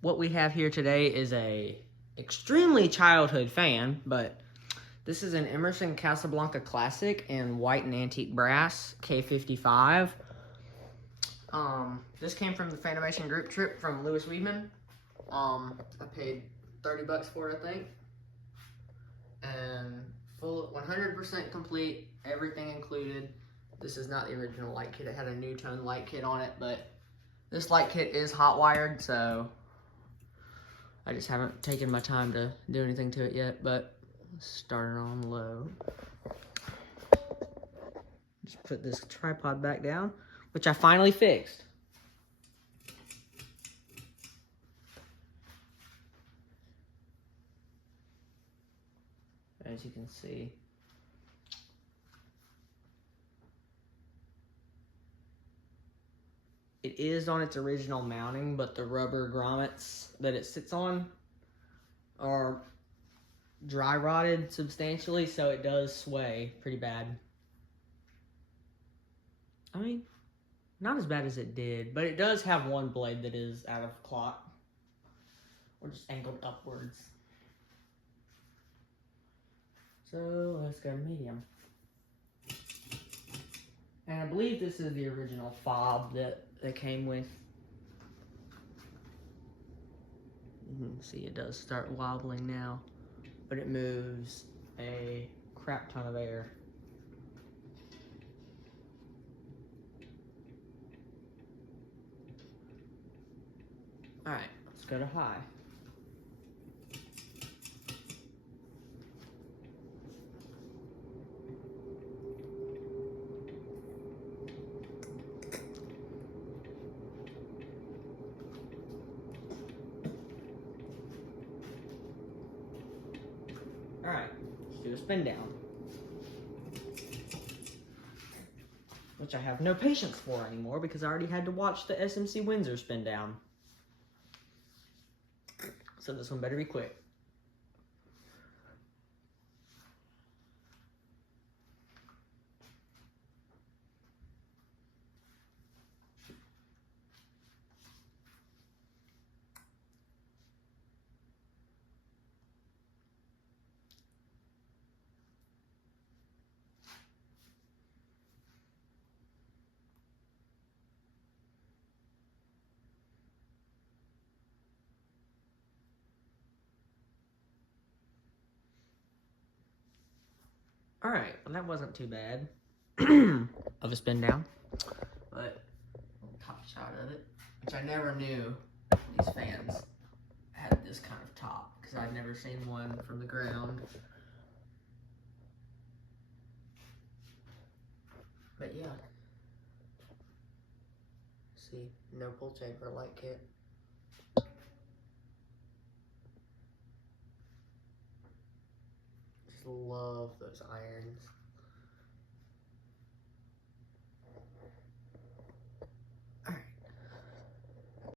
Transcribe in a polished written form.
what we have here today is a extremely childhood fan, but this is an Emerson Casablanca Classic in white and antique brass, K55. This came from the Fanimation group trip from Louis Weedman. I paid 30 bucks for it, I think. And full 100% complete, everything included. This is not the original light kit. It had a new tone light kit on it, but this light kit is hot wired, so I just haven't taken my time to do anything to it yet, but start it on low. Just put this tripod back down, which I finally fixed. As you can see. It is on its original mounting, but the rubber grommets that it sits on are dry rotted substantially, so it does sway pretty bad. I mean, not as bad as it did, but it does have one blade that is out of clock, or just angled upwards. So let's go medium. And I believe this is the original fob that they came with. You can see it does start wobbling now, but it moves a crap ton of air. All right, let's go to high. All right, let's do a spin down, which I have no patience for anymore because I already had to watch the SMC Windsor spin down. So this one better be quick. All right, well, that wasn't too bad of a spin down, but top shot of it, which I never knew these fans had this kind of top because I've never seen one from the ground. But yeah, see, no pull chamber light kit. Just love those irons.